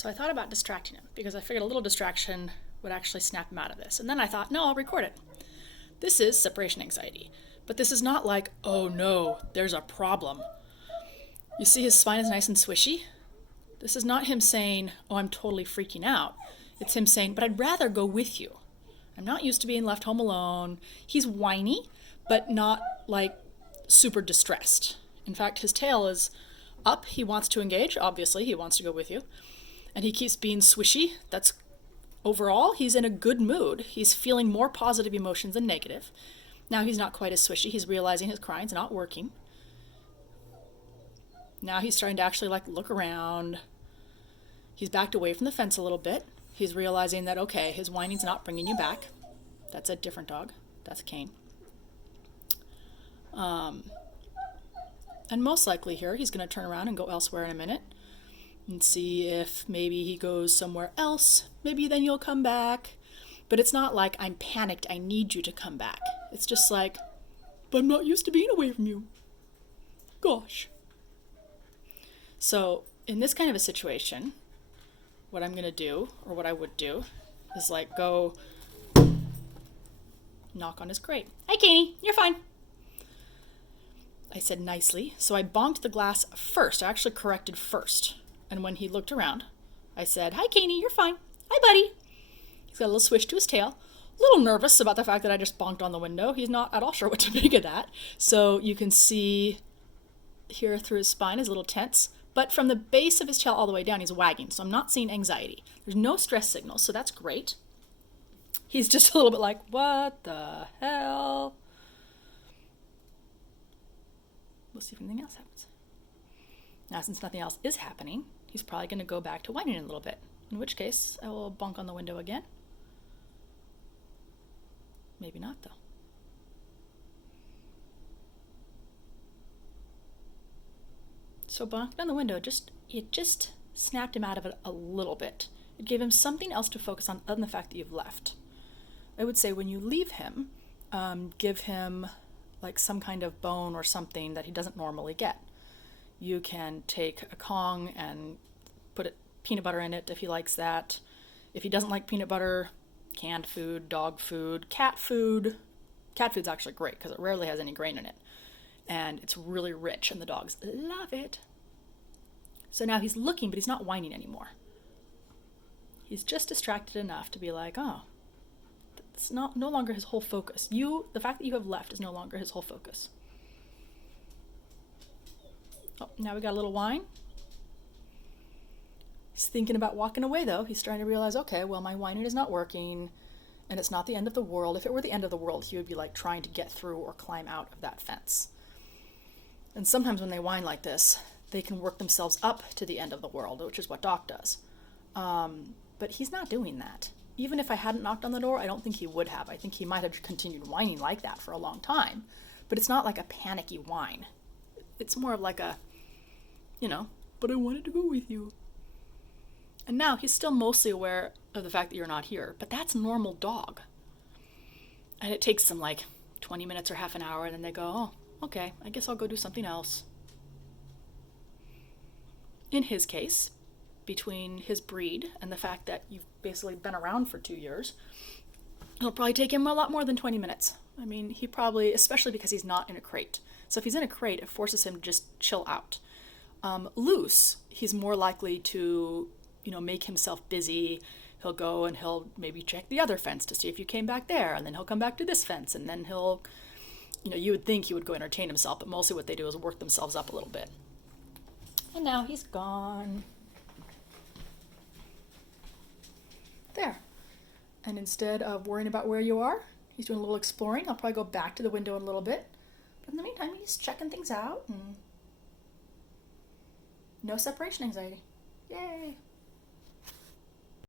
So I thought about distracting him because I figured a little distraction would actually snap him out of this. And then I thought, no, I'll record it. This is separation anxiety. But this is not like, oh no, there's a problem. You see his spine is nice and swishy? This is not him saying, oh, I'm totally freaking out. It's him saying, but I'd rather go with you. I'm not used to being left home alone. He's whiny, but not like super distressed. In fact, his tail is up. He wants to engage. Obviously, he wants to go with you. And he keeps being swishy. That's overall, he's in a good mood. He's feeling more positive emotions than negative. Now he's not quite as swishy. He's realizing his crying's not working. Now he's starting to actually look around. He's backed away from the fence a little bit. He's realizing that, okay, his whining's not bringing you back. That's a different dog. That's Kane. And most likely here, he's going to turn around and go elsewhere in a minute and see if maybe he goes somewhere else. Maybe then you'll come back. But it's not like, I'm panicked, I need you to come back. It's just like, but I'm not used to being away from you. Gosh. So in this kind of a situation, what I'm going to do, or what I would do, is go knock on his crate. Hi, Kane, you're fine. I said nicely, so I bonked the glass first. I actually corrected first. And when he looked around, I said, hi, Kane, you're fine. Hi, buddy. He's got a little swish to his tail. A little nervous about the fact that I just bonked on the window. He's not at all sure what to make of that. So you can see here through his spine is a little tense. But from the base of his tail all the way down, he's wagging. So I'm not seeing anxiety. There's no stress signals, so that's great. He's just a little bit like, what the hell? We'll see if anything else happens. Now, since nothing else is happening, he's probably going to go back to whining in a little bit. In which case, I will bonk on the window again. Maybe not, though. So bonking on the window, it just snapped him out of it a little bit. It gave him something else to focus on other than the fact that you've left. I would say when you leave him, give him some kind of bone or something that he doesn't normally get. You can take a Kong and put peanut butter in it if he likes that. If he doesn't like peanut butter, canned food, dog food, cat food. Cat food's actually great because it rarely has any grain in it. And it's really rich and the dogs love it. So now he's looking, but he's not whining anymore. He's just distracted enough to be like, oh, it's no longer his whole focus. The fact that you have left is no longer his whole focus. Oh, now we got a little whine. He's thinking about walking away, though. He's starting to realize, okay, well, my whining is not working, and it's not the end of the world. If it were the end of the world, he would be trying to get through or climb out of that fence. And sometimes when they whine like this, they can work themselves up to the end of the world, which is what Doc does. But he's not doing that. Even if I hadn't knocked on the door, I don't think he would have. I think he might have continued whining like that for a long time. But it's not like a panicky whine. It's more of like a, but I wanted to go with you. And now he's still mostly aware of the fact that you're not here. But that's normal dog. And it takes them 20 minutes or half an hour, and then they go, oh, okay, I guess I'll go do something else. In his case, between his breed and the fact that you've basically been around for 2 years, it'll probably take him a lot more than 20 minutes. I mean, he probably, especially because he's not in a crate. So if he's in a crate, it forces him to just chill out. Loose, he's more likely to, make himself busy. He'll go and he'll maybe check the other fence to see if you came back there, and then he'll come back to this fence, and then he'll, you would think he would go entertain himself, but mostly what they do is work themselves up a little bit. And now he's gone. There. And instead of worrying about where you are, he's doing a little exploring. I'll probably go back to the window in a little bit. But in the meantime, he's checking things out. And no separation anxiety. Yay.